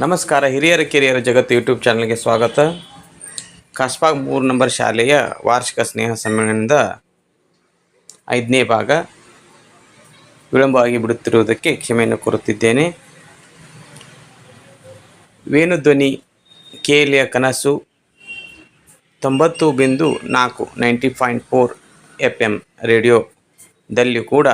ನಮಸ್ಕಾರ, ಹಿರಿಯರ ಕಿರಿಯರ ಜಗತ್ತು ಯೂಟ್ಯೂಬ್ ಚಾನಲ್ಗೆ ಸ್ವಾಗತ. ಕಾಸ್ಪಾಗ್ ಮೂರು ನಂಬರ್ ಶಾಲೆಯ ವಾರ್ಷಿಕ ಸ್ನೇಹ ಸಮ್ಮೇಳನದ ಐದನೇ ಭಾಗ ವಿಳಂಬವಾಗಿ ಬಿಡುತ್ತಿರುವುದಕ್ಕೆ ಕ್ಷಮೆಯನ್ನು ಕೋರುತ್ತಿದ್ದೇನೆ. ವೇಣುಧ್ವನಿ ಕೇಲಿಯ ಕನಸು, ತೊಂಬತ್ತು ಬಿಂದು ನಾಲ್ಕು, ninety point four F M ರೇಡಿಯೋದಲ್ಲಿ ಕೂಡ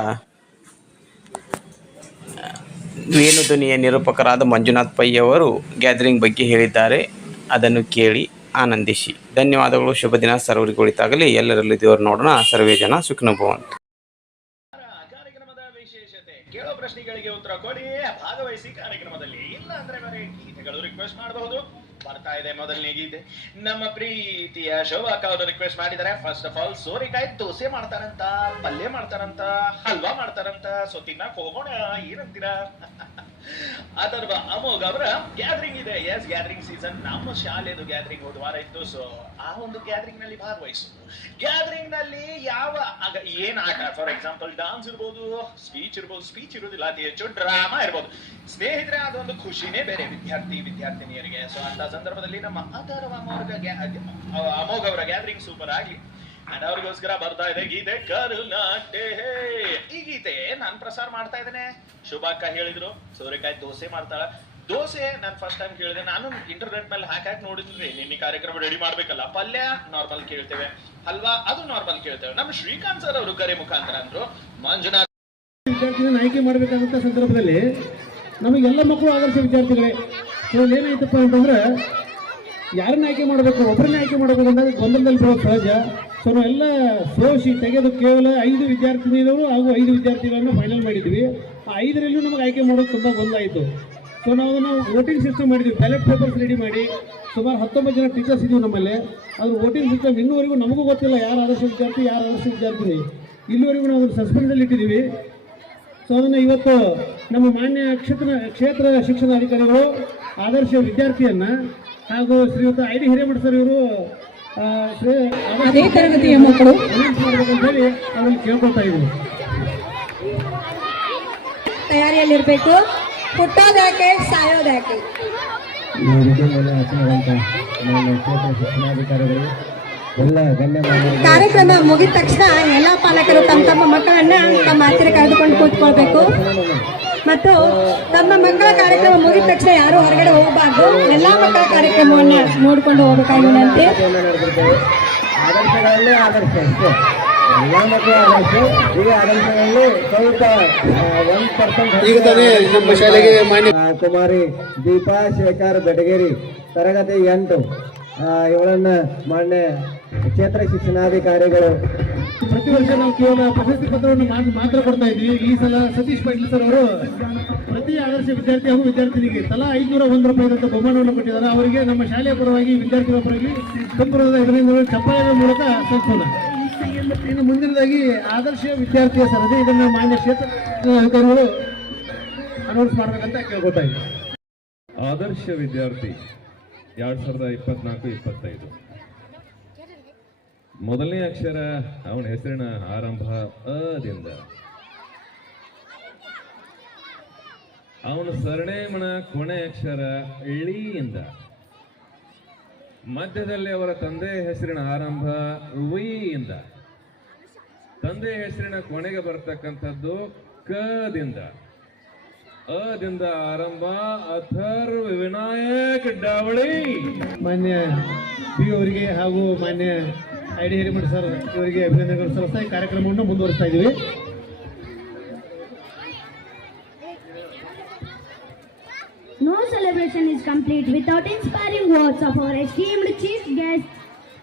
ವೇಣುಧ್ವನಿಯ ನಿರೂಪಕರಾದ ಮಂಜುನಾಥ್ ಪೈ ಅವರು ಗ್ಯಾದರಿಂಗ್ ಬಗ್ಗೆ ಹೇಳಿದ್ದಾರೆ. ಅದನ್ನು ಕೇಳಿ ಆನಂದಿಸಿ. ಧನ್ಯವಾದಗಳು. ಶುಭ ದಿನ. ಸರ್ವರಿಗೆ ಎಲ್ಲರಲ್ಲಿ ದೇವರು ನೋಡೋಣ. ಸರ್ವೇ ಜನ ಸುಖನುಭವಂತ ಕೇಳೋ ಪ್ರಶ್ನೆಗಳಿಗೆ ಉತ್ತರ ಕೊಡಿ. ಭಾಗವಹಿಸಿ ಕಾರ್ಯಕ್ರಮದಲ್ಲಿ. ಇಲ್ಲ ಅಂದ್ರೆ ಗೀತೆಗಳು ರಿಕ್ವೆಸ್ಟ್ ಮಾಡಬಹುದು. ಬರ್ತಾ ಇದೆ, ಮೊದಲನೇ ಗೀತೆ. ನಮ್ಮ ಪ್ರೀತಿಯ ಶೋಭಾಕ ಅವರು ರಿಕ್ವೆಸ್ಟ್ ಮಾಡಿದ್ದಾರೆ. ಫಸ್ಟ್ ಆಫ್ ಆಲ್ ಸೋರಿಕಾಯಿ ದೋಸೆ ಮಾಡ್ತಾರಂತ, ಪಲ್ಯ ಮಾಡ್ತಾರಂತ, ಹಲ್ವಾ ಮಾಡ್ತಾರಂತ, ಸೊ ತಿನ್ನಕ್ ಹೋಗೋಣ, ಏನಂತೀರಾ? ಅಥರ್ವ ಅಮೋಘ್ ಅವರ ಗ್ಯಾದರಿಂಗ್ ಇದೆ. ಎಸ್ ಗ್ಯಾದರಿಂಗ್ ಸೀಸನ್ ನಮ್ಮ ಶಾಲೆದು ಗ್ಯಾದರಿಂಗ್ ಹೋದ ವಾರ ಇತ್ತು. ಸೊ ಆ ಒಂದು ಗ್ಯಾದರಿಂಗ್ನಲ್ಲಿ ಭಾಗವಹಿಸುದು ಗ್ಯಾದರಿಂಗ್ನಲ್ಲಿ ಯಾವ ಏನ್ ಆಟ? ಫಾರ್ ಎಕ್ಸಾಂಪಲ್ ಡಾನ್ಸ್ ಇರ್ಬೋದು ಸ್ಪೀಚ್ ಇರ್ಬೋದು ಸ್ಪೀಚ್ ಇರೋದಿಲ್ಲ ಅತಿ ಹೆಚ್ಚು ಡ್ರಾಮಾ ಇರ್ಬೋದು. ಸ್ನೇಹಿತರೆ, ಅದೊಂದು ಖುಷಿನೇ ಬೇರೆ. ವಿದ್ಯಾರ್ಥಿ, ವಿದ್ಯಾರ್ಥಿನಿಯರಿಗೆ. ಸೊ ಅಂತ ಸಂದರ್ಭದಲ್ಲಿ ನಮ್ಮ ಅಮೋಘ ಅವರ ಗ್ಯಾದರಿಂಗ್ ಸೂಪರ್ ಆಗ್ಲಿ ಅಂಡ್ ಅವ್ರಿಗೋಸ್ಕರ ಬರ್ತಾ ಇದೆ ಗೀತೆ, ಕರುನಾಟೆ ಈ ಗೀತೆ ನಾನ್ ಪ್ರಸಾರ ಮಾಡ್ತಾ ಇದ್ದೇನೆ. ಶುಭಾಕ್ಕ ಹೇಳಿದ್ರು. ಸೋರೆಕಾಯಿ ದೋಸೆ ಮಾಡ್ತಾಳ. ದೋಸೆ ನಾನು ಫಸ್ಟ್ ಟೈಮ್ ಕೇಳಿದೆ. ನಾನು ಇಂಟರ್ನೆಟ್ ಮೇಲೆ ಹಾಕಿ ನೋಡಿದ್ರಿ ನಿನ್ನೆ ಕಾರ್ಯಕ್ರಮ ರೆಡಿ ಮಾಡ್ಬೇಕಲ್ಲ. ಪಲ್ಯ ನಾರ್ಮಲ್ ಕೇಳ್ತೇವೆ. ಹಲ್ವಾ, ಅದು ನಾರ್ಮಲ್ ಕೇಳ್ತೇವೆ. ನಮ್ಮ ಶ್ರೀಕಾಂತ್ ಸರ್ ಅವರು ಕರೆ ಮುಖಾಂತರ ಅಂದ್ರು. ಮಂಜುನಾಥ್ ಆಯ್ಕೆ ಮಾಡ್ಬೇಕಾದಂತ ಸಂದರ್ಭದಲ್ಲಿ ನಮಗೆಲ್ಲ ಮಕ್ಕಳು ಆದರ್ಶ ವಿದ್ಯಾರ್ಥಿಗಳೇ. ಸೊ ಏನಾಯ್ತಪ್ಪ ಅಂತಂದ್ರೆ, ಯಾರನ್ನ ಆಯ್ಕೆ ಮಾಡಬೇಕು ಒಬ್ಬರನ್ನ ಆಯ್ಕೆ ಮಾಡಬೇಕು ಅಂದಾಗ ಗೊಂದಲದಲ್ಲಿ ಬರೋದು ಸಹಜ. ಸೊ ನಾವೆಲ್ಲ ಸೋಸಿ ತೆಗೆದು ಕೇವಲ ಐದು ವಿದ್ಯಾರ್ಥಿನಿಯರು ಹಾಗೂ ಐದು ವಿದ್ಯಾರ್ಥಿಗಳನ್ನು ಫೈನಲ್ ಮಾಡಿದ್ವಿ. ಆ ಐದರಲ್ಲೂ ನಮಗೆ ಆಯ್ಕೆ ಮಾಡೋದು ತುಂಬ ಗೊಂದಾಯಿತು ಸೊ ನಾವು ಅದನ್ನು ವೋಟಿಂಗ್ ಸಿಸ್ಟಮ್ ಮಾಡಿದ್ವಿ. ಬ್ಯಾಲೆಟ್ ಪೇಪರ್ಸ್ ರೆಡಿ ಮಾಡಿ. ಸುಮಾರು ಹತ್ತೊಂಬತ್ತು ಜನ ಟೀಚರ್ಸ್ ಇದ್ದೀವಿ ನಮ್ಮಲ್ಲಿ. ಅದು ವೋಟಿಂಗ್ ಸಿಸ್ಟಮ್ ಇನ್ನೂವರೆಗೂ ನಮಗೂ ಗೊತ್ತಿಲ್ಲ ಯಾರು ಆದರ್ಶ ವಿದ್ಯಾರ್ಥಿ, ಯಾರು ಆದರ್ಶ ವಿದ್ಯಾರ್ಥಿನಿ. ಇಲ್ಲಿವರೆಗೂ ನಾವು ಅದನ್ನು ಸಸ್ಪೆನ್ಸಲ್ಲಿ ಇಟ್ಟಿದ್ದೀವಿ. ಸೊ ಅದನ್ನು ಇವತ್ತು ನಮ್ಮ ಮಾನ್ಯ ಕ್ಷೇತ್ರ ಕ್ಷೇತ್ರ ಶಿಕ್ಷಣಾಧಿಕಾರಿಗಳು ಆದರ್ಶ ವಿದ್ಯಾರ್ಥಿಯನ್ನ ಹಾಗೂ ಶ್ರೀಯುತ ಐ ಡಿ ಹಿರೇಮಠ ಸರ್ ಇವರು ಅದೇ ತರಗತಿಯ ಮಕ್ಕಳು. ಹೇಳಿ ಅದನ್ನು ಕೇಳ್ಕೊತಾ ಇದ್ದೀವಿ ತಯಾರಿಯಲ್ಲಿರ್ಬೇಕು. ಹುಟ್ಟೋದ್ಯಾಕೆ ಸಾಯೋದ್ಯಾಕೆ ವೇದಿಕೆ ಮೇಲೆ ಆಸೀನರಾದಂಥ ಶಿಕ್ಷಣಾಧಿಕಾರಿಗಳು ಎಲ್ಲ ಕಾರ್ಯಕ್ರಮ ಮುಗಿದ ತಕ್ಷಣ ಎಲ್ಲಾ ಪಾಲಕರು ತಮ್ಮ ತಮ್ಮ ಮಕ್ಕಳನ್ನ ತಮ್ಮ ಹತ್ತಿರ ಕರೆದುಕೊಂಡು ಕೂತ್ಕೊಳ್ಬೇಕು. ಮತ್ತು ತಮ್ಮ ಮಕ್ಕಳ ಕಾರ್ಯಕ್ರಮ ಮುಗಿದ ತಕ್ಷಣ ಯಾರು ಹೊರಗಡೆ ಹೋಗಬಾರ್ದು. ಎಲ್ಲ ಮಕ್ಕಳ ಕಾರ್ಯಕ್ರಮವನ್ನ ನೋಡ್ಕೊಂಡು ಹೋಗಬೇಕಾಗಿ ವಿನಂತಿ ನಡೆದಿರ್ತೇವೆ ಆದರ್ಶಗಳಲ್ಲಿ ಆದರ್ಶ ಎಲ್ಲ ಮಕ್ಕಳು ಆದರ್ಶ ಈ ಆದರ್ಶಗಳಲ್ಲಿ ಸ್ವಲ್ಪ ಒನ್ ಪರ್ಸೆಂಟ್ ಈಗ ತಾನೇ ನಮ್ಮ ಶಾಲೆಗೆ ಮಾನ್ಯ ಕುಮಾರಿ ದೀಪಾ ಶೇಖರ್ ಬೆಡಗೇರಿ ತರಗತಿ ಎಂಟು. ಇವಳನ್ನ ಮಾನ್ಯ ಕ್ಷೇತ್ರ ಶಿಕ್ಷಣಾಧಿಕಾರಿಗಳು ಪ್ರತಿ ವರ್ಷ ನಾವು ಕೇವಲ ಪ್ರಶಸ್ತಿ ಪತ್ರವನ್ನು ಮಾತ್ರ- ಕೊಡ್ತಾ ಇದ್ವಿ ಈ ಸಲ ಸತೀಶ್ ಪಾಟೀಲ್ ಸರ್ ಅವರು ಪ್ರತಿ ಆದರ್ಶ ವಿದ್ಯಾರ್ಥಿ ಹಾಗೂ ವಿದ್ಯಾರ್ಥಿನಿಗೆ ತಲಾ ಐದುನೂರ ಒಂದು ರೂಪಾಯಿದಂತ ಬಹುಮಾನವನ್ನು ಕೊಟ್ಟಿದ್ದಾರೆ. ಅವರಿಗೆ ನಮ್ಮ ಶಾಲೆಯ ಪರವಾಗಿ, ವಿದ್ಯಾರ್ಥಿಗಳ ಪರವಾಗಿ ಸಂಪೂರ್ಣದ ಇದರಿಂದ ಚಪ್ಪಾಯದ ಮೂಲಕ ಸಲ್ಲಿಸೋಣ ಇನ್ನು ಮುಂದಿನದಾಗಿ ಆದರ್ಶ ವಿದ್ಯಾರ್ಥಿಯ ಸರದಿ ಇದನ್ನು ಮಾನ್ಯ ಕ್ಷೇತ್ರ ಅಧಿಕಾರಿಗಳು ಅನೌನ್ಸ್ ಮಾಡಬೇಕಂತ ಕೇಳ್ಕೊತಾ ಇದ್ದೀವಿ. ಆದರ್ಶ ವಿದ್ಯಾರ್ಥಿ ಎರಡ್ ಸಾವಿರದ ಇಪ್ಪತ್ನಾಲ್ಕು, ಇಪ್ಪತ್ತೈದು. ಮೊದಲನೇ ಅಕ್ಷರ, ಅವನ ಹೆಸರಿನ ಆರಂಭ ಅದಿಂದ ಅವನ ಸರ್ನೇಮನ ಕೊನೆ ಅಕ್ಷರ ಇಳಿಯಿಂದ ಮಧ್ಯದಲ್ಲಿ ಅವರ ತಂದೆ ಹೆಸರಿನ ಆರಂಭ ವಿಯಿಂದ ತಂದೆ ಹೆಸರಿನ ಕೊನೆಗೆ ಬರ್ತಕ್ಕಂಥದ್ದು ಕದಿಂದ ಅದಿಂದ ಆರಂಭ ಅಥರ್ವ ವಿನಾಯಕ್ ಡಾವಳಿ. ಮಾನ್ಯ ಪಿ ಅವರಿಗೆ ಹಾಗೂ ಮಾನ್ಯ ಐ ಡಿ ಹಿರೇಮಠ ಸರ್ ಇವರಿಗೆ ಅಭಿನಂದನೆಗಳು ಸಲ್ಲಿಸ್ತಾ ಈ ಕಾರ್ಯಕ್ರಮವನ್ನು ಮುಂದುವರಿಸ್ತಾ ಇದ್ದೀವಿ No celebration is complete without inspiring words of our esteemed chief guest.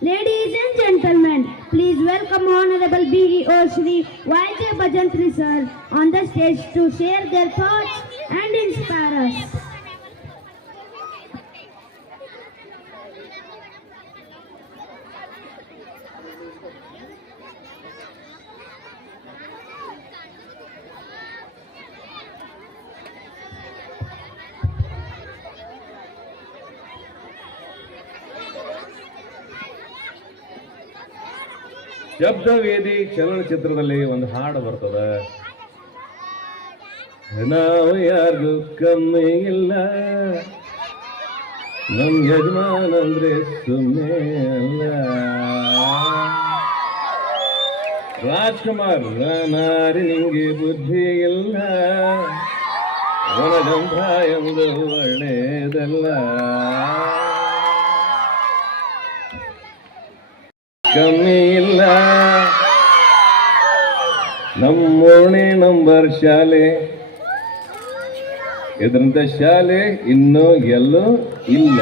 Ladies and gentlemen, please welcome Honorable BEO Shri YJ Bajantri sir on the stage to share their thoughts and inspire us. ಶಬ್ದವೇದಿ ಚಲನಚಿತ್ರದಲ್ಲಿ ಒಂದು ಹಾಡು ಬರ್ತದ ನಾವು ಯಾರಿಗೂ ಕಮ್ಮಿ ಇಲ್ಲ ನಮ್ ಯಜಮಾನಂದ್ರೆ ಸುಮ್ಮನೆ ಅಲ್ಲ ರಾಜ್ಕುಮಾರ್ ನಾರಿ ನಿಂಗೆ ಬುದ್ಧಿ ಇಲ್ಲ ಅವನದಂಥ ಎಂದು ಒಳ್ಳೆಯದಲ್ಲ ಕಮ್ಮಿ ಇಲ್ಲ ನಮ್ಮೋಣೆ ನಂಬರ್ ಶಾಲೆ. ಇದರಿಂದ ಶಾಲೆ ಇನ್ನೂ ಎಲ್ಲೂ ಇಲ್ಲ.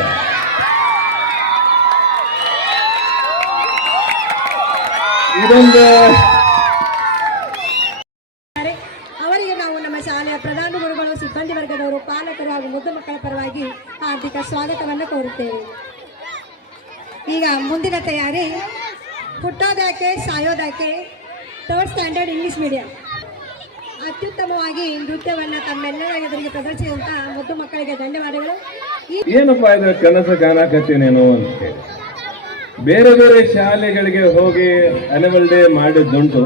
ಇದೊಂದು ಅವರಿಗೆ ನಾವು ನಮ್ಮ ಶಾಲೆಯ ಪ್ರಧಾನ ಗುರುಗಳು, ಸಿಬ್ಬಂದಿ ವರ್ಗದವರು, ಪಾಲಕರು ಹಾಗೂ ಮುದ್ದು ಮಕ್ಕಳ ಪರವಾಗಿ ಹಾರ್ದಿಕ ಸ್ವಾಗತವನ್ನು ಕೋರುತ್ತೇವೆ. ಈಗ ಮುಂದಿನ ತಯಾರಿ ಹುಟ್ಟೋದಾಕೆ ಸಾಯೋದಾಕೆ ಥರ್ಡ್ ಸ್ಟ್ಯಾಂಡರ್ಡ್ ಇಂಗ್ಲಿಷ್ ಮೀಡಿಯಂ ಅತ್ಯುತ್ತಮವಾಗಿ ನೃತ್ಯವನ್ನು ತಮ್ಮೆಲ್ಲರ ಎದುರಿಗೆ ಪ್ರದರ್ಶಿಸಿದಂಥ ಮುದ್ದು ಮಕ್ಕಳಿಗೆ ಧನ್ಯವಾದಗಳು. ಏನಪ್ಪ ಇದು ಕನಸು ಕಾಣಕತ್ತೀನೇನೋ ಅಂತ ಬೇರೆ ಬೇರೆ ಶಾಲೆಗಳಿಗೆ ಹೋಗಿ ಅನಿಮಲ್ ಡೇ ಮಾಡಿದ್ದುಂಟು.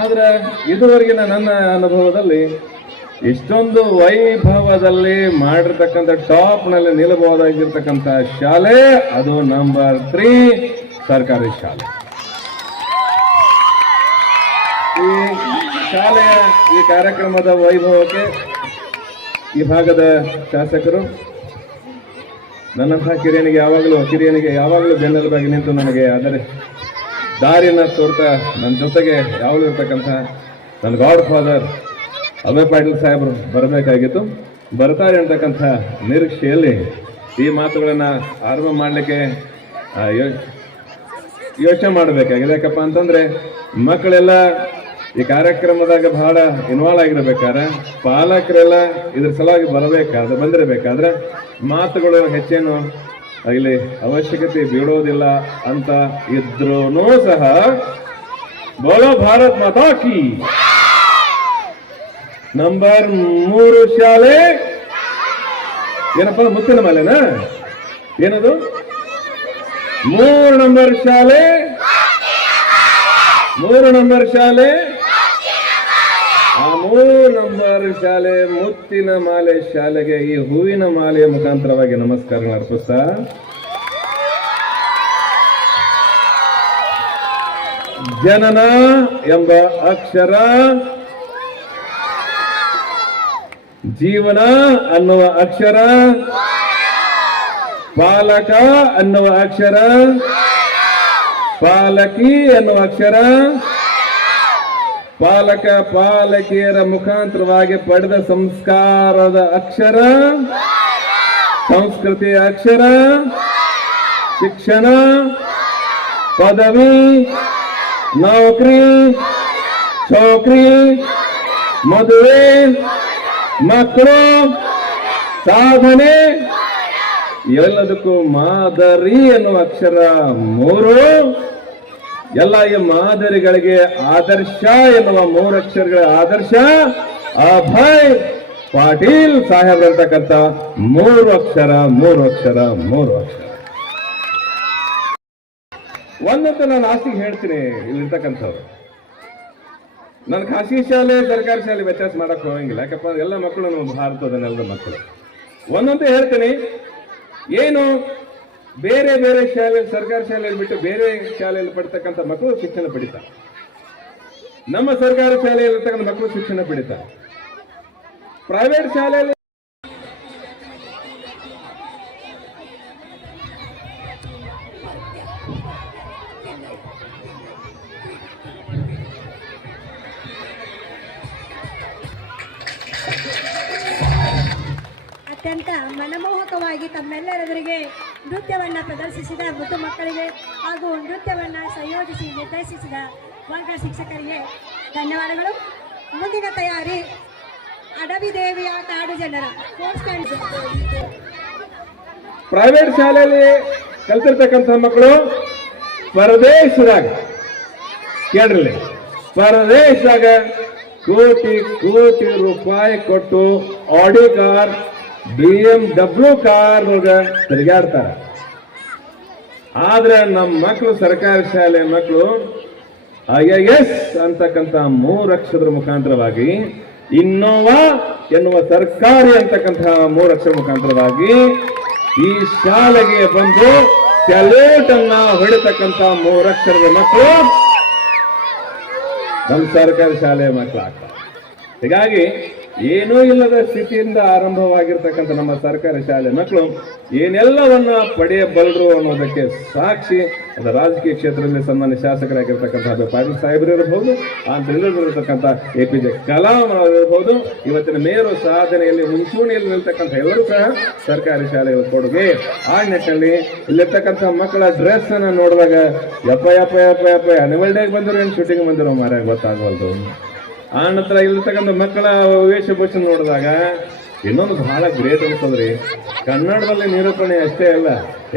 ಆದ್ರೆ ಇದುವರೆಗಿನ ನನ್ನ ಅನುಭವದಲ್ಲಿ ಇಷ್ಟೊಂದು ವೈಭವದಲ್ಲಿ ಮಾಡಿರ್ತಕ್ಕಂಥ ಟಾಪ್ನಲ್ಲಿ ನಿಲ್ಲಬಹುದಾಗಿರ್ತಕ್ಕಂಥ ಶಾಲೆ, ಅದು ನಂಬರ್ ತ್ರೀ ಸರ್ಕಾರಿ ಶಾಲೆ. ಈ ಶಾಲೆಯ ಈ ಕಾರ್ಯಕ್ರಮದ ವೈಭವಕ್ಕೆ ಈ ಭಾಗದ ಶಾಸಕರು, ನನ್ನಂತಹ ಕಿರಿಯನಿಗೆ ಯಾವಾಗಲೂ ಕಿರಿಯನಿಗೆ ಯಾವಾಗಲೂ ಬೆನ್ನೆಲುಬಾಗಿ ನಿಂತು ನನಗೆ ಆದರೆ ದಾರಿನ ತೋರ್ತಾ ನನ್ನ ಜೊತೆಗೆ ಯಾವಾಗಲೂ ಇರ್ತಕ್ಕಂಥ ನನ್ನ ಗಾಡ್ ಫಾದರ್ ಅಭಯ ಪಾಟೀಲ್ ಸಾಹೇಬರು ಬರಬೇಕಾಗಿತ್ತು. ಬರ್ತಾರೆ ಅಂತಕ್ಕಂಥ ನಿರೀಕ್ಷೆಯಲ್ಲಿ ಈ ಮಾತುಗಳನ್ನು ಆರಂಭ ಮಾಡಲಿಕ್ಕೆ ಯೋಚನೆ ಮಾಡಬೇಕಾಗಿದೆ ಯಾಕಪ್ಪ ಅಂತಂದ್ರೆ ಮಕ್ಕಳೆಲ್ಲ ಈ ಕಾರ್ಯಕ್ರಮದಾಗ ಬಹಳ ಇನ್ವಾಲ್ವ್ ಆಗಿರ್ಬೇಕಾದ್ರೆ ಪಾಲಕರೆಲ್ಲ ಇದ್ರ ಸಲುವಾಗಿ ಬರಬೇಕಾದ್ರೆ, ಬಂದಿರಬೇಕಾದ್ರೆ ಮಾತುಗಳು ಹೆಚ್ಚೇನು ಇಲ್ಲಿ ಅವಶ್ಯಕತೆ ಬೀಳೋದಿಲ್ಲ ಅಂತ ಇದ್ರೂ ಸಹ ಬೋಲೋ ಭಾರತ್ ಮಾತಾ ಕಿ. ನಂಬರ್ ಮೂರು ಶಾಲೆ. ಏನಪ್ಪ, ಮುತ್ತಿನ ಮಾಲೆನಾ? ಏನದು? ಮೂರು ನಂಬರ್ ಶಾಲೆ. ಮೂರು ನಂಬರ್ ಶಾಲೆ. ಆ ಮೂರು ನಂಬರ್ ಶಾಲೆ ಮುತ್ತಿನ ಮಾಲೆ ಶಾಲೆಗೆ ಈ ಹೂವಿನ ಮಾಲೆಯ ಮುಖಾಂತರವಾಗಿ ನಮಸ್ಕಾರ ಅರ್ಪಿಸ್ತಾ ಜನನ ಎಂಬ ಅಕ್ಷರ. ಜೀವನ ಅನ್ನುವ ಅಕ್ಷರ. ಪಾಲಕ ಅನ್ನುವ ಅಕ್ಷರ. ಪಾಲಕಿ ಅನ್ನುವ ಅಕ್ಷರ. ಪಾಲಕ ಪಾಲಕಿಯರ ಮುಖಾಂತರವಾಗಿ ಪಡೆದ ಸಂಸ್ಕಾರದ ಅಕ್ಷರ. ಸಂಸ್ಕೃತಿಯ ಅಕ್ಷರ. ಶಿಕ್ಷಣ. ಪದವಿ. ನೌಕರಿ. ಚೌಕರಿ. ಮದುವೆ. ಮಕ್ಕಳು. ಸಾಧನೆ. ಎಲ್ಲದಕ್ಕೂ ಮಾದರಿ ಎನ್ನುವ ಅಕ್ಷರ ಮೂರು. ಎಲ್ಲ ಈ ಮಾದರಿಗಳಿಗೆ ಆದರ್ಶ ಎನ್ನುವ ಮೂರು ಅಕ್ಷರಗಳ ಆದರ್ಶ. ಅಭಯ್ ಪಾಟೀಲ್ ಸಾಹೇಬ್ ಇರ್ತಕ್ಕಂಥ ಮೂರು ಅಕ್ಷರ ಮೂರು ಅಕ್ಷರ ಮೂರು ಅಕ್ಷರ. ಒಂದಂತ ನಾನು ಆಸ್ತಿಗೆ ಹೇಳ್ತೀನಿ, ಇಲ್ಲಿರ್ತಕ್ಕಂಥವ್ರು. ನನ್ನ ಖಾಸಗಿ ಶಾಲೆ, ಸರ್ಕಾರಿ ಶಾಲೆ ವ್ಯತ್ಯಾಸ ಮಾಡಕ್ ಹೋಗಂಗಿಲ್ಲ. ಯಾಕಪ್ಪ ಎಲ್ಲ ಮಕ್ಕಳು ನಮ್ಮ ಭಾರತದ ನೆಲದ ಮಕ್ಕಳು. ಒಂದಂತ ಹೇಳ್ತೀನಿ ಏನು? ಬೇರೆ ಬೇರೆ ಶಾಲೆ, ಸರ್ಕಾರಿ ಶಾಲೆಯಲ್ಲಿ ಬಿಟ್ಟು ಬೇರೆ ಶಾಲೆಯಲ್ಲಿ ಪಡ್ತಕ್ಕಂಥ ಮಕ್ಕಳು ಶಿಕ್ಷಣ ಪಡಿತಾರೆ ನಮ್ಮ ಸರ್ಕಾರಿ ಶಾಲೆಯಲ್ಲಿರ್ತಕ್ಕಂಥ ಮಕ್ಕಳು ಶಿಕ್ಷಣ ಪಡಿತಾರೆ ಪ್ರೈವೇಟ್ ಶಾಲೆಯಲ್ಲಿ ಮನಮೋಹಕವಾಗಿ ತಮ್ಮೆಲ್ಲರೆದುರಿಗೆ ನೃತ್ಯವನ್ನು ಪ್ರದರ್ಶಿಸಿದ ಮುದ್ದು ಮಕ್ಕಳಿಗೆ ಹಾಗೂ ನೃತ್ಯವನ್ನು ಸಂಯೋಜಿಸಿ ನಿರ್ದೇಶಿಸಿದ ವರ್ಗ ಶಿಕ್ಷಕರಿಗೆ ಧನ್ಯವಾದಗಳು. ಮುಂದಿನ ತಯಾರಿ ಅಡವಿ ದೇವಿಯ ಕಾಡು ಜನರ ಪ್ರೈವೇಟ್ ಶಾಲೆಯಲ್ಲಿ ಕಲ್ತಿರ್ತಕ್ಕಂಥ ಮಕ್ಕಳು ಪರದೇಶದಾಗ ಕೇಳಿರಲಿ ಪರದೇಶದಾಗ ಕೋಟಿ ಕೋಟಿ ರೂಪಾಯಿ ಕೊಟ್ಟು Audi car B M W car ತಿರುಗಾಡ್ತಾರ. ಆದ್ರೆ ನಮ್ಮ ಮಕ್ಕಳು ಸರ್ಕಾರಿ ಶಾಲೆ ಮಕ್ಕಳು ಎಸ್ ಅಂತಕ್ಕಂಥ ಮೂರು ಅಕ್ಷರದ ಮುಖಾಂತರವಾಗಿ, ಇನ್ನೋವಾ ಎನ್ನುವ ಸರ್ಕಾರಿ ಅಂತಕ್ಕಂತಹ ಮೂರು ಅಕ್ಷರ ಮುಖಾಂತರವಾಗಿ ಈ ಶಾಲೆಗೆ ಬಂದು ಸ್ಯಾಲೂಟ್ ಅನ್ನ ಹೊಡಿತಕ್ಕಂತ ಮೂರಕ್ಷರದ ಮಕ್ಕಳು ನಮ್ಮ ಸರ್ಕಾರಿ ಶಾಲೆಯ ಮಕ್ಕಳಾಗ್ತಾರೆ ಹೀಗಾಗಿ ಏನೂ ಇಲ್ಲದ ಸ್ಥಿತಿಯಿಂದ ಆರಂಭವಾಗಿರ್ತಕ್ಕಂಥ ನಮ್ಮ ಸರ್ಕಾರಿ ಶಾಲೆ ಮಕ್ಕಳು ಏನೆಲ್ಲವನ್ನ ಪಡೆಯಬಲ್ಲರು ಅನ್ನೋದಕ್ಕೆ ಸಾಕ್ಷಿ ಅದು ರಾಜಕೀಯ ಕ್ಷೇತ್ರದಲ್ಲಿ ಸನ್ಮಾನ್ಯ ಶಾಸಕರಾಗಿರ್ತಕ್ಕಂಥ ಪಾಟೀಲ್ ಸಾಹೇಬರು ಇರಬಹುದು ಆ ಇರತಕ್ಕಂಥ ಎ ಪಿ ಜೆ ಕಲಾಂ ಇರಬಹುದು, ಇವತ್ತಿನ ಮೇರು ಸಾಧನೆಯಲ್ಲಿ ಮುಂಚೂಣಿಯಲ್ಲಿ ನಿಲ್ತಕ್ಕಂಥ ಎಲ್ಲರೂ ಸಹ ಸರ್ಕಾರಿ ಶಾಲೆಗಳ ಕೊಡುಗೆ. ಆ ನಿಟ್ಟಿನಲ್ಲಿ ಇಲ್ಲಿರ್ತಕ್ಕಂಥ ಮಕ್ಕಳ ಡ್ರೆಸ್ ಅನ್ನು ನೋಡಿದಾಗ ಯಪ್ಪ ಯಪ್ಪ ಯಪ್ಪ ಯಪ್ಪ ಅನಿಮಲ್ ಡೇಗೆ ಬಂದಿರೋ ಏನು ಶೂಟಿಂಗ್ ಬಂದಿರೋ ಮಾರ್ಯಾಗ ಗೊತ್ತಾಗವಲ್ದು ಆ ನಂತರ ಇಲ್ಲಿರ್ತಕ್ಕಂಥ ಮಕ್ಕಳ ವೇಷಭೂಷಣ ನೋಡಿದಾಗ ಇನ್ನೊಂದು ಬಹಳ ಗ್ರೇಟ್ ಅನ್ಸದ್ರಿ. ಕನ್ನಡದಲ್ಲಿ ನಿರೂಪಣೆ ಅಷ್ಟೇ ಅಲ್ಲ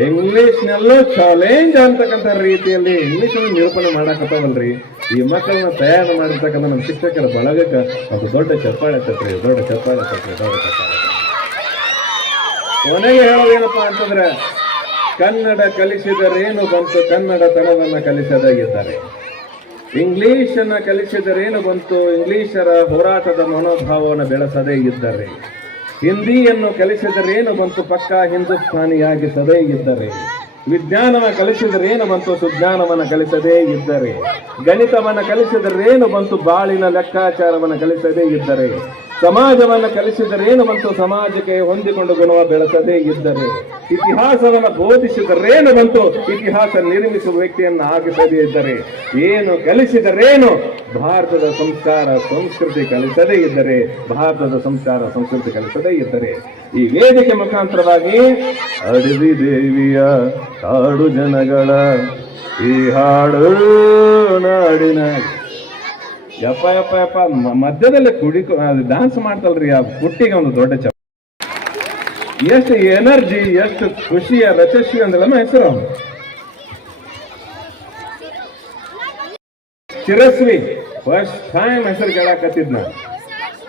ಇಂಗ್ಲಿಷ್ನಲ್ಲೂ ಚಾಲೆಂಜ್ ಅಂತಕ್ಕಂಥ ರೀತಿಯಲ್ಲಿ ಇಂಗ್ಲಿಷ್ ನಿರೂಪಣೆ ಮಾಡಾಕತ್ತಾವಲ್ರಿ ಈ ಮಕ್ಕಳನ್ನ ತಯಾರು ಮಾಡಿರ್ತಕ್ಕಂಥ ನಮ್ಮ ಶಿಕ್ಷಕರ ಬಳಗಕ್ಕೆ ಅದು ದೊಡ್ಡ ಚಪ್ಪಾಳೆ ತಟ್ರಿ ದೊಡ್ಡ ಚಪ್ಪಾಳೆ ತಟ್ರಿ ದೊಡ್ಡ ಚಪ್ಪಾಳೆ. ಕೊನೆಗೆ ಹೇಳೋದೇನಪ್ಪಾ ಅಂತಂದ್ರೆ, ಕನ್ನಡ ಕಲಿಸಿದರೇನು ಬಂತು ಕನ್ನಡ ತನವನ್ನ ಕಲಿಸದಾಗಿದ್ದಾರೆ. ಇಂಗ್ಲಿಷ್ ಅನ್ನ ಕಲಿಸಿದರೇನು ಬಂತು? ಇಂಗ್ಲಿಷರ ಹೋರಾಟದ ಮನೋಭಾವವನ್ನು ಬೆಳೆಸದೇ ಇದ್ದರೆ. ಹಿಂದಿಯನ್ನು ಕಲಿಸಿದರೇನು ಬಂತು? ಪಕ್ಕ ಹಿಂದೂಸ್ಥಾನಿಯಾಗಿಸದೇ ಇದ್ದರೆ. ವಿಜ್ಞಾನವ ಕಲಿಸಿದರೇನು ಬಂತು? ಸುಜ್ಞಾನವನ್ನು ಕಲಿಸದೇ ಇದ್ದರೆ. ಗಣಿತವನ್ನು ಕಲಿಸಿದರೇನು ಬಂತು? ಬಾಳಿನ ಲೆಕ್ಕಾಚಾರವನ್ನು ಕಲಿಸದೇ ಇದ್ದರೆ. ಸಮಾಜವನ್ನ ಕಲಿಸಿದರೇನು ಬಂತು? ಸಮಾಜಕ್ಕೆ ಹೊಂದಿಕೊಂಡು ಗುಣವ ಬೆಳೆಸದೇ ಇದ್ದರೆ. ಇತಿಹಾಸವನ್ನು ಬೋಧಿಸಿದರೇನು ಬಂತು? ಇತಿಹಾಸ ನಿರ್ಮಿಸುವ ವ್ಯಕ್ತಿಯನ್ನು ಆಗಿಸದೇ ಇದ್ದರೆ. ಏನು ಕಲಿಸಿದರೇನು? ಭಾರತದ ಸಂಸ್ಕಾರ, ಸಂಸ್ಕೃತಿ ಕಲಿಸದೇ ಇದ್ದರೆ. ಭಾರತದ ಸಂಸ್ಕಾರ, ಸಂಸ್ಕೃತಿ ಕಲಿಸದೇ ಇದ್ದರೆ. ಈ ವೇದಿಕೆ ಮುಖಾಂತರವಾಗಿ ಅಡವಿ ದೇವಿಯ ಕಾಡು ಜನಗಳ ಈ ಹಾಡು ನಾಡಿನ ಯಪ್ಪ ಯಪ್ಪ ಯಪ್ಪ. ಮಧ್ಯದಲ್ಲಿ ಕುಡಿ ಡಾನ್ಸ್ ಮಾಡ್ತಲ್ರಿ, ಆ ಪುಟ್ಟಿಗೆ ಒಂದು ದೊಡ್ಡ ಚಪ್ಪ ಎಷ್ಟು ಎನರ್ಜಿ ಎಷ್ಟು ಖುಷಿಯ ರಚಸ್ವಿ ಅಂದ್ರೆ ಹೆಸರು? ಚಿರಸ್ವಿ. ಫಸ್ಟ್ ಟೈಮ್ ಹೆಸರು ಕೇಳಾಕತ್ತಿದ್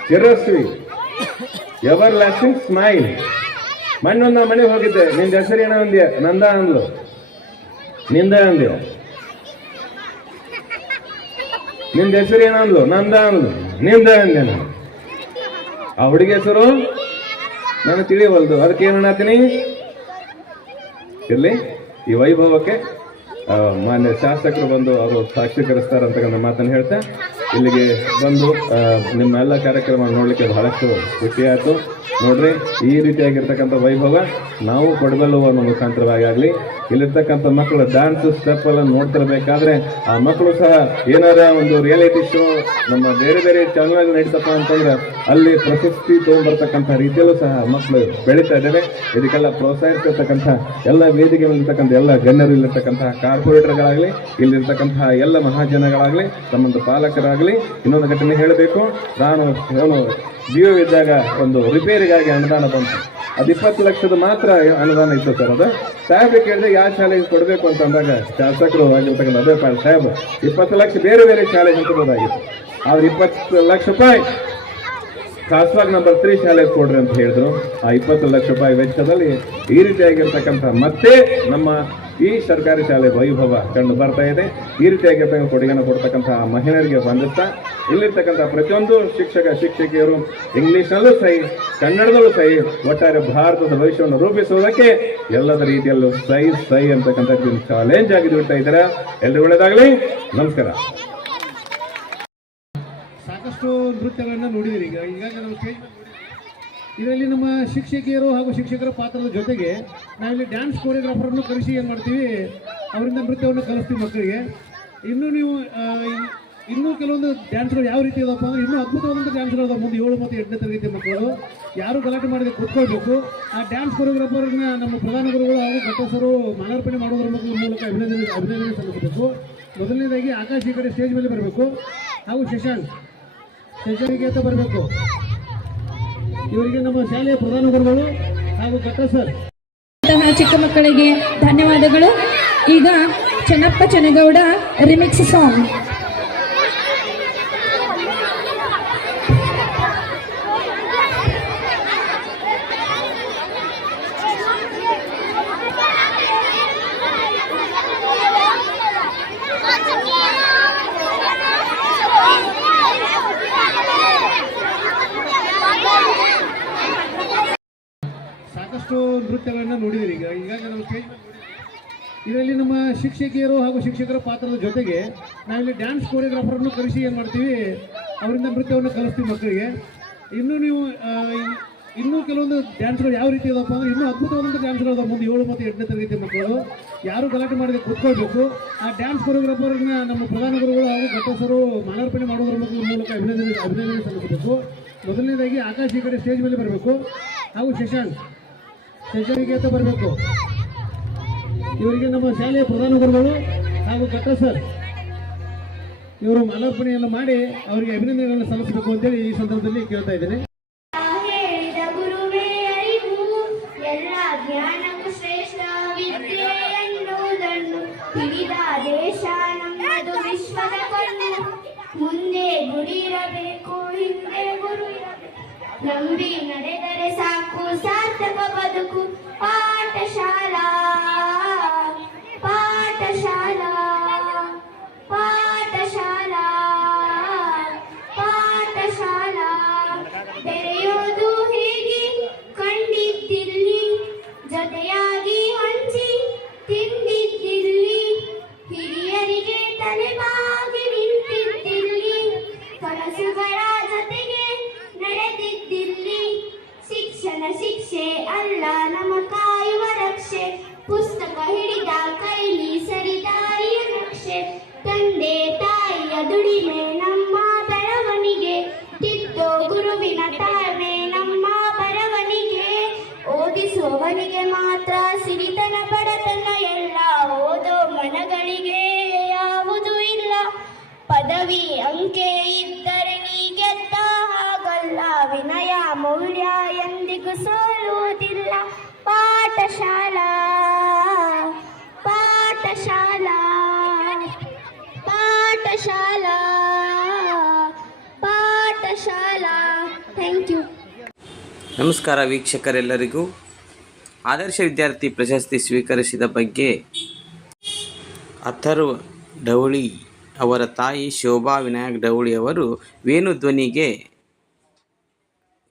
ಚಿರಸ್ವಿ. ಎವರ್ ಲಾಸ್ಟಿಂಗ್ ಸ್ಮೈಲ್ ಮಣ್ಣೊಂದ ಮನೆಗೆ ಹೋಗಿದ್ದೆ. ನಿಂದ ಹೆಸರು ಏನೋ ಅಂದ್ಯ? ನಂದ ಅಂದ್ಲು. ನಿಂದ ಅಂದ್ಯ? ನಿಂದ ಹೆಸರು ಏನಂದ್ಲು? ನಂದ ಅಂದ್ಲು. ನಿಂದ ಅಂದೆ ನಾನು. ಆ ಹುಡುಗಿ ಹೆಸರು? ನಾನು ತಿಳಿಯವಲ್ದು ಅದಕ್ಕೆ ಏನು ಅನ್ನತೀನಿ ಇರ್ಲಿ. ಈ ವೈಭವಕ್ಕೆ ಮಾನ್ಯ ಶಾಸಕರು ಬಂದು ಅವರು ಸಾಕ್ಷೀಕರಿಸ್ತಾರೆ ಅಂತಕ್ಕಂಥ ಮಾತನ್ನು ಹೇಳ್ತಾ, ಇಲ್ಲಿಗೆ ಬಂದು ನಿಮ್ಮೆಲ್ಲ ಕಾರ್ಯಕ್ರಮ ನೋಡಲಿಕ್ಕೆ ಬಹಳಷ್ಟು ಖುಷಿಯಾಯಿತು ನೋಡ್ರಿ, ಈ ರೀತಿಯಾಗಿರ್ತಕ್ಕಂಥ ವೈಭವ ನಾವು ಕೊಡಬಲ್ಲುವ ಮುಖಾಂತರವಾಗಿ ಆಗಲಿ. ಇಲ್ಲಿರ್ತಕ್ಕಂಥ ಮಕ್ಕಳು ಡ್ಯಾನ್ಸ್ ಸ್ಟೆಪ್ ಎಲ್ಲ ನೋಡ್ತಿರ್ಬೇಕಾದ್ರೆ ಆ ಮಕ್ಕಳು ಸಹ ಏನಾರ ಒಂದು ರಿಯಾಲಿಟಿ ಶೋ ನಮ್ಮ ಬೇರೆ ಬೇರೆ ಚಾನಲ್ ನಡೀತಪ್ಪ ಅಂತಂದ್ರೆ ಅಲ್ಲಿ ಪ್ರಶಸ್ತಿ ತಗೊಂಡ್ಬರ್ತಕ್ಕಂಥ ರೀತಿಯಲ್ಲೂ ಸಹ ಮಕ್ಕಳು ಬೆಳೀತಾ ಇದ್ದೇವೆ. ಇದಕ್ಕೆಲ್ಲ ಪ್ರೋತ್ಸಾಹಿಸಿರ್ತಕ್ಕಂಥ ಎಲ್ಲ ವೇದಿಕೆ ಎಲ್ಲ ಗಣ್ಯರು ಇಲ್ಲಿರ್ತಕ್ಕಂತಹ ಕಾರ್ಪೊರೇಟರ್ಗಳಾಗಲಿ ಇಲ್ಲಿರ್ತಕ್ಕಂತಹ ಎಲ್ಲ ಮಹಾಜನಗಳಾಗಲಿ ತಮ್ಮೊಂದು ಪಾಲಕರಾಗಲಿ, ಇನ್ನೊಂದು ಘಟನೆ ಹೇಳಬೇಕು. ನಾನು ಏನು ಜಿಯೋ ಇದ್ದಾಗ ಒಂದು ರಿಪೇರಿಗಾಗಿ ಅನುದಾನ ಬಂತು. ಅದು ಇಪ್ಪತ್ತು ಲಕ್ಷದ ಮಾತ್ರ ಅನುದಾನ ಇತ್ತು ಸರ್ ಅದು. ಸಾಹೇಬ್ರಿಗೆ ಕೇಳಿದ್ರೆ ಯಾವ ಶಾಲೆಗೆ ಕೊಡಬೇಕು ಅಂತ ಅಂದಾಗ ಶಾಸಕರು ಆಗಿರ್ತಕ್ಕಂಥ ಅದೇ ಸಾಹೇಬ್ ಇಪ್ಪತ್ತು ಲಕ್ಷ ಬೇರೆ ಬೇರೆ ಶಾಲೆಗೆ ಹಂಚಬಹುದಾಗಿತ್ತು ಆದ್ರೆ ಇಪ್ಪತ್ತು ಲಕ್ಷ ರೂಪಾಯಿ ಖಾಸವಾಗಿ ನಂಬರ್ ತ್ರೀ ಶಾಲೆಗೆ ಕೊಡ್ರಿ ಅಂತ ಹೇಳಿದ್ರು. ಆ ಇಪ್ಪತ್ತು ಲಕ್ಷ ರೂಪಾಯಿ ವೆಚ್ಚದಲ್ಲಿ ಈ ರೀತಿಯಾಗಿರ್ತಕ್ಕಂಥ ಮತ್ತೆ ನಮ್ಮ ಈ ಸರ್ಕಾರಿ ಶಾಲೆ ವೈಭವ ಕಂಡು ಬರ್ತಾ ಇದೆ. ಈ ರೀತಿಯಾಗಿರ್ತಕ್ಕಂಥ ಕೊಡುಗೆಯನ್ನು ಕೊಡ್ತಕ್ಕಂಥ ಮಹಿಳೆಯರಿಗೆ ಬಂದಿರ್ತಾ ಇಲ್ಲಿರ್ತಕ್ಕಂಥ ಪ್ರತಿಯೊಂದು ಶಿಕ್ಷಕ, ಶಿಕ್ಷಕಿಯರು ಇಂಗ್ಲೀಷ್ನಲ್ಲೂ ಸಹಿ, ಕನ್ನಡದಲ್ಲೂ ಸಹಿ, ಒಟ್ಟಾರೆ ಭಾರತದ ಭವಿಷ್ಯವನ್ನು ರೂಪಿಸುವುದಕ್ಕೆ ಎಲ್ಲದ ರೀತಿಯಲ್ಲೂ ಸೈ ಸೈ ಅಂತಕ್ಕಂಥ ಚಾಲೆಂಜ್ ಆಗಿ ಬಿಡ್ತಾ ಇದ್ದಾರೆ? ಎಲ್ಲರೂ ಒಳ್ಳೆಯದಾಗಲಿ ನಮಸ್ಕಾರ. ನೃತ್ಯಗಳನ್ನ ನೋಡಿದಿರಿ. ಈಗ ಈಗಾಗಲೇ ನಾವು ಸ್ಟೇಜ್ ಇದರಲ್ಲಿ ನಮ್ಮ ಶಿಕ್ಷಕಿಯರು ಹಾಗೂ ಶಿಕ್ಷಕರ ಪಾತ್ರದ ಜೊತೆಗೆ ನಾವಿಲ್ಲಿ ಡ್ಯಾನ್ಸ್ ಕೋರಿಯೋಗ್ರಾಫರನ್ನು ಕರೆಸಿ ಏನು ಮಾಡ್ತೀವಿ? ಅವರಿಂದ ನೃತ್ಯವನ್ನು ಕಲಿಸ್ತೀವಿ ಮಕ್ಕಳಿಗೆ. ಇನ್ನೂ ನೀವು ಇನ್ನೂ ಕೆಲವೊಂದು ಡ್ಯಾನ್ಸ್ಗಳು ಯಾವ ರೀತಿ ಇದಾವಪ್ಪ ಅಂದರೆ ಇನ್ನೂ ಅದ್ಭುತವಾದಂಥ ಡ್ಯಾನ್ಸ್ಗಳು ಅದಾವೆ ಮುಂದೆ ಏಳು ಮತ್ತು ಎಂಟನೇ ತರಗತಿ ಮಕ್ಕಳು. ಯಾರು ಗಲಾಟೆ ಮಾಡದೆ ಕೂತ್ಕೊಳ್ಬೇಕು. ಆ ಡ್ಯಾನ್ಸ್ ಕೋರಿಯೋಗ್ರಾಫರ್ನ ನಮ್ಮ ಪ್ರಧಾನ ಗುರುಗಳು ಹಾಗೂ ಘಟಸರು ಮಾಲಾರ್ಪಣೆ ಮಾಡೋದ್ರ ಮೂಲಕ ಅಭಿನಂದನೆ ಅಭಿನಂದನೆ ಸಲ್ಲಿಸಬೇಕು. ಮೊದಲನೇದಾಗಿ ಆಕಾಶ ಈ ಕಡೆ ಸ್ಟೇಜ್ ಮೇಲೆ ಬರಬೇಕು. ಹಾಗೂ ಶಶಾಂಕ್. ಶಶಾಂಕ್ ಅಂತ ಬರಬೇಕು. ಇವರಿಗೆ ನಮ್ಮ ಶಾಲೆಯ ಪ್ರಧಾನ ಗುರುಗಳು ಹಾಗೂ ಕಟ್ಟ ಸರ್. ಚಿಕ್ಕ ಮಕ್ಕಳಿಗೆ ಧನ್ಯವಾದಗಳು. ಈಗ ಚೆನ್ನಪ್ಪ ಚೆನ್ನಗೌಡ ರಿಮಿಕ್ಸ್ ಸಾಂಗ್. ಸಾಕಷ್ಟು ನೃತ್ಯಗಳನ್ನು ನೋಡಿದಿರಿ. ಈಗ ಈಗಾಗಲೇ ನಾವು ಸ್ಟೇಜ್ ಇದರಲ್ಲಿ ನಮ್ಮ ಶಿಕ್ಷಕಿಯರು ಹಾಗೂ ಶಿಕ್ಷಕರ ಪಾತ್ರದ ಜೊತೆಗೆ ನಾವಿಲ್ಲಿ ಡ್ಯಾನ್ಸ್ ಕೋರಿಯೋಗ್ರಾಫರನ್ನು ಕರೆಸಿ ಏನು ಮಾಡ್ತೀವಿ, ಅವರಿಂದ ನೃತ್ಯವನ್ನು ಕಲಿಸ್ತೀವಿ ಮಕ್ಕಳಿಗೆ. ಇನ್ನೂ ನೀವು ಇನ್ನೂ ಕೆಲವೊಂದು ಡ್ಯಾನ್ಸ್ಗಳು ಯಾವ ರೀತಿ ಇದಪ್ಪ ಅಂದರೆ ಇನ್ನೂ ಅದ್ಭುತವಾದಂಥ ಡ್ಯಾನ್ಸ್ಗಳು ಅದಾವೆ ಮುಂದೆ ಏಳು ಮತ್ತು ಎಂಟನೇ ತರಗತಿ ಮಕ್ಕಳು. ಯಾರು ಗಲಾಟೆ ಮಾಡದೆ ಕೂತ್ಕೊಳ್ಬೇಕು. ಆ ಡ್ಯಾನ್ಸ್ ಕೊರಿಯೋಗ್ರಾಫರ್ನ ನಮ್ಮ ಪ್ರಧಾನ ಗುರುಗಳು ಹಾಗೂ ಘಟಸರು ಮಾಲಾರ್ಪಣೆ ಮಾಡೋದ್ರ ಮೂಲಕ ಅಭಿನಂದನೆ ಅಭಿನಂದನೆ ಸಲ್ಲಿಸಬೇಕು. ಮೊದಲನೇದಾಗಿ ಆಕಾಶ ಈ ಕಡೆ ಸ್ಟೇಜ್ ಮೇಲೆ ಬರಬೇಕು. ಹಾಗೂ ಶಶಾಂಕ್. ಶಶಾಂಕ್ಗೆ ಅಂತ ಬರಬೇಕು. ಇವರಿಗೆ ನಮ್ಮ ಶಾಲೆಯ ಪ್ರಧಾನ ಗುರುಗಳು ಹಾಗೂ ಕಟ್ಟ ಸರ್. ಇವರು ಮಾಲಾರ್ಪಣೆಯನ್ನು ಮಾಡಿ ಅವರಿಗೆ ಅಭಿನಂದನೆಗಳನ್ನು ಸಲ್ಲಿಸಬೇಕು ಅಂತೇಳಿ ಈ ಸಂದರ್ಭದಲ್ಲಿ ಕೇಳ್ತಾ ಇದ್ದೇನೆ. ಮೌಲ್ಯ ಎಂದಿಗೂ ಸೋಲುವುದಿಲ್ಲ. ಪಾಠಶಾಲಾ ಪಾಠಶಾಲಾ ಪಾಠಶಾಲಾ ಪಾಠಶಾಲಾ. ಥ್ಯಾಂಕ್ ಯು ನಮಸ್ಕಾರ ವೀಕ್ಷಕರೆಲ್ಲರಿಗೂ. ಆದರ್ಶ ವಿದ್ಯಾರ್ಥಿ ಪ್ರಶಸ್ತಿ ಸ್ವೀಕರಿಸಿದ ಬಗ್ಗೆ ಅಥರ್ವ ಡೌಳಿ ಅವರ ತಾಯಿ ಶೋಭಾ ವಿನಾಯಕ್ ಡೌಳಿ ಅವರು ವೇಣುಧ್ವನಿಗೆ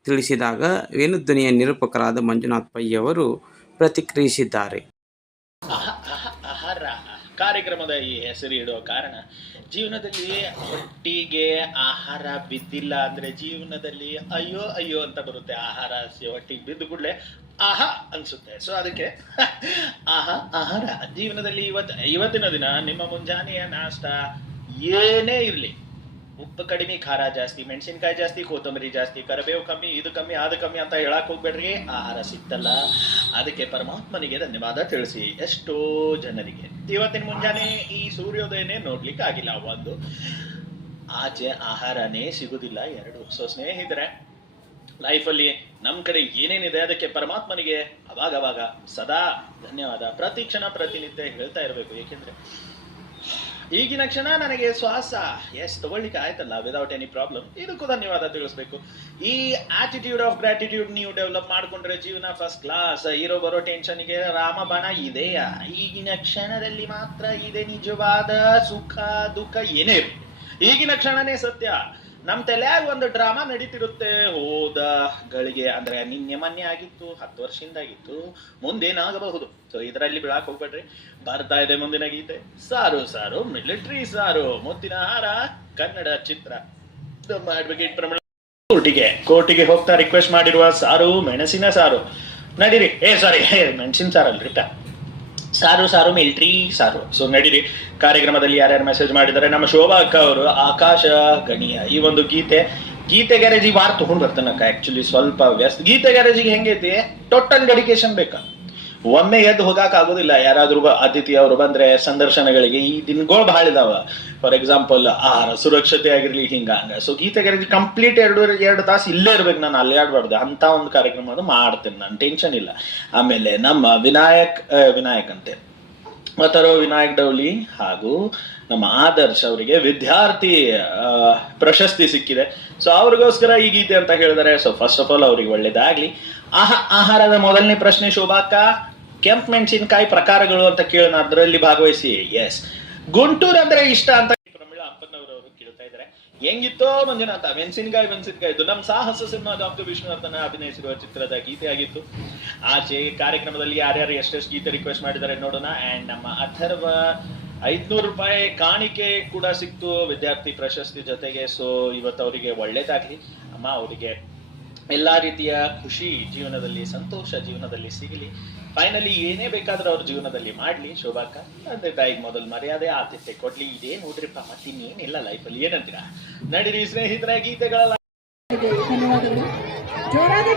ತಿಳಿಸಿದಾಗ ವೇಣುಧ್ವನಿಯ ನಿರೂಪಕರಾದ ಮಂಜುನಾಥ್ ಪೈ ಅವರು ಪ್ರತಿಕ್ರಿಯಿಸಿದ್ದಾರೆ. ಆಹ- ಆಹ- ಆಹಾರ ಕಾರ್ಯಕ್ರಮದ ಈ ಹೆಸರು ಇಡೋ ಕಾರಣ ಜೀವನದಲ್ಲಿ ಹೊಟ್ಟಿಗೆ ಆಹಾರ ಬಿದ್ದಿಲ್ಲ ಅಂದ್ರೆ ಜೀವನದಲ್ಲಿ ಅಯ್ಯೋ ಅಯ್ಯೋ ಅಂತ ಬರುತ್ತೆ. ಆಹಾರ ಹೊಟ್ಟಿಗೆ ಬಿದ್ದು ಕೂಡಲೇ ಆಹಾ ಅನ್ಸುತ್ತೆ. ಸೊ ಅದಕ್ಕೆ ಆಹಾ ಆಹಾರ. ಜೀವನದಲ್ಲಿ ಇವತ್ತು ಇವತ್ತಿನ ದಿನ ನಿಮ್ಮ ಮುಂಜಾನೆಯ ನಾಷ್ಟ ಏನೇ ಇರಲಿ. ಉಪ್ಪು ಕಡಿಮೆ, ಖಾರ ಜಾಸ್ತಿ, ಮೆಣಸಿನ್ಕಾಯಿ ಜಾಸ್ತಿ, ಕೊತ್ತಂಬರಿ ಜಾಸ್ತಿ, ಕರಿಬೇವು ಕಮ್ಮಿ, ಇದು ಕಮ್ಮಿ ಅದು ಕಮ್ಮಿ ಅಂತ ಹೇಳಕ್ ಹೋಗ್ಬೇಡ್ರಿ. ಆಹಾರ ಸಿಕ್ತಲ್ಲ ಅದಕ್ಕೆ ಪರಮಾತ್ಮನಿಗೆ ಧನ್ಯವಾದ ತಿಳಿಸಿ. ಎಷ್ಟೋ ಜನರಿಗೆ. ಇವತ್ತಿನ ಮುಂಜಾನೆ ಈ ಸೂರ್ಯೋದಯನೇ ನೋಡ್ಲಿಕ್ಕೆ ಆಗಿಲ್ಲ. ಒಂದು ಆಚೆ ಆಹಾರನೇ ಸಿಗುದಿಲ್ಲ, ಎರಡು. ಸೊ, ಸ್ನೇಹಿತರೆ ಲೈಫಲ್ಲಿ ನಮ್ಮ ಕಡೆ ಏನೇನಿದೆ, ಅದಕ್ಕೆ ಪರಮಾತ್ಮನಿಗೆ ಅವಾಗವಾಗ ಅವಾಗ ಸದಾ ಧನ್ಯವಾದ. ಪ್ರತಿ ಕ್ಷಣ, ಪ್ರತಿನಿತ್ಯ ಹೇಳ್ತಾ ಇರಬೇಕು. ಏಕೆಂದ್ರೆ ಈಗಿನ ಕ್ಷಣ ನನಗೆ ಶ್ವಾಸ. ಎಸ್ ತಗೊಳ್ಳಿಕ್ಕೆ ಆಯ್ತಲ್ಲ ವಿದೌಟ್ ಎನಿ ಪ್ರಾಬ್ಲಮ್ ಇದಕ್ಕೂ ಧನ್ಯವಾದ ತಿಳಿಸ್ಬೇಕು. ಈ ಆಟಿಟ್ಯೂಡ್ ಆಫ್ ಗ್ರಾಟಿಟ್ಯೂಡ್ ನೀವು ಡೆವಲಪ್ ಮಾಡ್ಕೊಂಡ್ರೆ ಜೀವನ ಫಸ್ಟ್ ಕ್ಲಾಸ್ ಇರೋ ಬರೋ ಟೆನ್ಷನ್ಗೆ ರಾಮಬಾಣ ಇದೆಯಾ? ಈಗಿನ ಕ್ಷಣದಲ್ಲಿ ಮಾತ್ರ ಇದೆ ನಿಜವಾದ ಸುಖ, ದುಃಖ ಏನೇ ಈಗಿನ ಕ್ಷಣನೇ ಸತ್ಯ. ನಮ್ ತಲೆಯಾಗ ಒಂದು ಡ್ರಾಮಾ ನಡೀತಿರುತ್ತೆ. ಹೋದ ಗಳಿಗೆ ಅಂದ್ರೆ ನಿನ್ನೆ ಮೊನ್ನೆ ಆಗಿತ್ತು, ಹತ್ತು ವರ್ಷದಿಂದ ಆಗಿತ್ತು. ಮುಂದೇನಾಗಬಹುದು? ಸೊ ಇದರಲ್ಲಿ ಬಿಡಾಕ್ ಹೋಗ್ಬೇಡ್ರಿ. ಬರ್ತಾ ಇದೆ ಮುಂದಿನ ಗೀತೆ. ಸಾರು ಸಾರು, ಮಿಲಿಟರಿ ಸಾರು. ಮುತ್ತಿನ ಹಾರ, ಕನ್ನಡ ಚಿತ್ರ. ನಮ್ಮ ಅಡ್ವೊಕೇಟ್ ಪ್ರಮಾಣ. ಕೋರ್ಟಿಗೆ ಕೋರ್ಟಿಗೆ ಹೋಗ್ತಾ ರಿಕ್ವೆಸ್ಟ್ ಮಾಡಿರುವ ಸಾರು, ಮೆಣಸಿನ ಸಾರು. ನಡೀರಿ. ಏ ಸಾರಿ ಮೆಣಸಿನ ಸಾರಲ್ರಿ. ಸಾರು ಸಾರು, ಮಿಲ್ಟ್ರಿ, ಸಾರು. ಸೊ ನಡೀರಿ. ಕಾರ್ಯಕ್ರಮದಲ್ಲಿ ಯಾರ್ಯಾರು ಮೆಸೇಜ್ ಮಾಡಿದ್ದಾರೆ, ನಮ್ಮ ಶೋಭಾ ಅಕ್ಕ ಅವರು, ಆಕಾಶ ಗಣಿಯ. ಈ ಒಂದು ಗೀತೆ ಗೀತೆ ಗ್ಯಾರೇಜ್ ಈ ವಾರ ತಗೊಂಡ್ ಬರ್ತಾನೆ ಅಕ್ಕ ಆಕ್ಚುಲಿ ಸ್ವಲ್ಪ ವ್ಯಸ್ತ. ಗೀತೆ ಗ್ಯಾರೇಜಿಗೆ ಹೆಂಗೈತಿ? ಟೋಟಲ್ ಡೆಡಿಕೇಶನ್ ಬೇಕಾ? ಒಮ್ಮೆ ಎದ್ದು ಆಗೋದಿಲ್ಲ. ಯಾರಾದ್ರೂ ಅತಿಥಿ ಅವರು ಬಂದ್ರೆ ಸಂದರ್ಶನಗಳಿಗೆ ಈ ದಿನಗಳು ಬಹಳ ಇದಾವ. ಫಾರ್ ಎಕ್ಸಾಂಪಲ್ ಆಹಾರ ಸುರಕ್ಷತೆ ಆಗಿರ್ಲಿ, ಹಿಂಗ ಸೊ ಗೀತೆ ಗ್ಯಾರೇಜ್ ಕಂಪ್ಲೀಟ್ ಎರಡು ಎರಡು ತಾಸು ಇಲ್ಲೇ ಇರ್ಬೇಕು ನಾನು, ಅಲ್ಲಿ ಆಡ್ಬಾರ್ದು. ಅಂತ ಒಂದು ಕಾರ್ಯಕ್ರಮ ಅದು ಮಾಡ್ತೇನೆ ನಾನು ಟೆನ್ಷನ್ ಇಲ್ಲ. ಆಮೇಲೆ ನಮ್ಮ ವಿನಾಯಕ್ ವಿನಾಯಕ್ ಅಂತೆ ಮತ್ತರೋ ವಿನಾಯಕ್ ಡೌಲಿ ಹಾಗೂ ನಮ್ಮ ಆದರ್ಶ್ ಅವರಿಗೆ ವಿದ್ಯಾರ್ಥಿ ಪ್ರಶಸ್ತಿ ಸಿಕ್ಕಿದೆ. ಸೊ ಅವ್ರಿಗೋಸ್ಕರ ಈ ಗೀತೆ ಅಂತ ಹೇಳಿದರೆ ಸೊ ಫಸ್ಟ್ ಆಫ್ ಆಲ್ ಅವ್ರಿಗೆ ಒಳ್ಳೇದಾಗ್ಲಿ. ಆಹ, ಆಹಾರದ ಮೊದಲನೇ ಪ್ರಶ್ನೆ ಶೋಭಾಕ ಕೆಂಪ್ ಮೆಣಸಿನಕಾಯಿ ಪ್ರಕಾರಗಳು ಅಂತ ಕೇಳೋಣ, ಅದರಲ್ಲಿ ಭಾಗವಹಿಸಿ. ಎಸ್ ಗುಂಟೂರು ಅಂದ್ರೆ ಇಷ್ಟ ಅಂತ ಪ್ರಮೀಳಾ ಅಪ್ಪನವರವರು ಕೇಳ್ತಾ ಇದ್ದಾರೆ. ಹೆಂಗಿತ್ತೋ ಮಂಜುನಾಥ, ಮೆಣಸಿನಕಾಯಿ ಮೆಣಸಿನಕಾಯಿ. ಇದು ನಮ್ಮ ಸಾಹಸ ಸಿನಿಮಾ ಡಾಕ್ಟರ್ ವಿಷ್ಣುವರ್ಧನ ಅಭಿನಯಿಸಿರುವ ಚಿತ್ರದ ಗೀತೆ ಆಗಿತ್ತು. ಆಚೆ ಕಾರ್ಯಕ್ರಮದಲ್ಲಿ ಯಾರ್ಯಾರು ಎಷ್ಟೆಷ್ಟು ಗೀತೆ ರಿಕ್ವೆಸ್ಟ್ ಮಾಡಿದ್ದಾರೆ ನೋಡೋಣ. ಅಂಡ್ ನಮ್ಮ ಅಥರ್ವ, ಐದ್ನೂರು ರೂಪಾಯಿ ಕಾಣಿಕೆ ಕೂಡ ಸಿಕ್ತು. ವಿದ್ಯಾರ್ಥಿ ಪ್ರಶಸ್ತಿ ಜೊತೆಗೆ ಸೊ ಇವತ್ತು ಅವರಿಗೆ ಒಳ್ಳೇದಾಗ್ಲಿ. ಅಮ್ಮ, ಅವರಿಗೆ ಎಲ್ಲಾ ರೀತಿಯ ಖುಷಿ ಜೀವನದಲ್ಲಿ, ಸಂತೋಷ ಜೀವನದಲ್ಲಿ ಸಿಗಲಿ. ಫೈನಲಿ ಏನೇ ಬೇಕಾದ್ರೂ ಅವ್ರ ಜೀವನದಲ್ಲಿ ಮಾಡ್ಲಿ ಶೋಭಾಕ ತಂದೆ ತಾಯಿಗೆ ಮೊದಲು ಮರ್ಯಾದೆ, ಆತಿಥ್ಯ ಕೊಡ್ಲಿ. ಇದೇ ನೋಡ್ರಿಪ್ಪ ಮತ್ತಿನ್ನೇನಿಲ್ಲ ಲೈಫಲ್ಲಿ ಏನಂತೀರಾ ನಡೀರಿ ಸ್ನೇಹಿತರ, ಗೀತೆಗಳ ಧನ್ಯವಾದಗಳು. ಜೋರಾದ